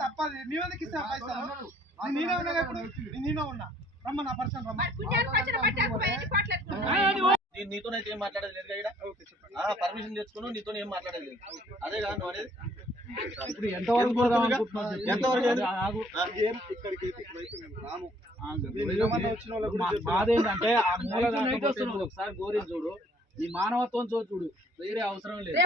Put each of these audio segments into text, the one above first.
తప్పది మేమెందుకు ఇస్తాం పైసలు నేనే ఉన్నా ఇప్పుడు నేనే ఉన్నా రమ్మన్నా పర్సన్ నీతోనైతే ఏం మాట్లాడలేదు పర్మిషన్ తెచ్చుకున్నావు నీతో ఏం మాట్లాడలేదు అదే కాదు నువ్వు అనేది మాదేంటంటే ఆ మూల ఒకసారి గోరి చూడు నీ మానవత్వం చూడు వేరే అవసరం లేదు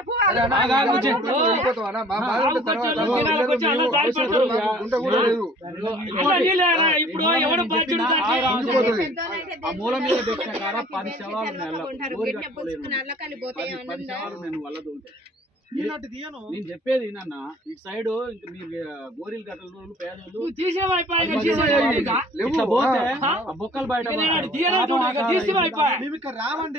ఆ మూల మీద పెట్టిన కాడ 10 శవాలు నేను వల్లదు నేను చెప్పేది నాన్న ఇటు సైడ్ మీరు గోరీలు గట్టలు పేదలు బొక్కలు బయట రావండి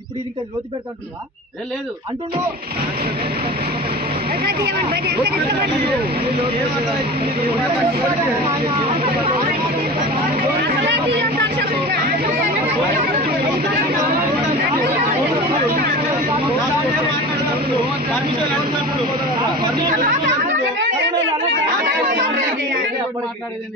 ఇప్పుడు ఇది ఇంకా జ్యోతి పెడతా లేదు అంటుండు మాట్లాడేది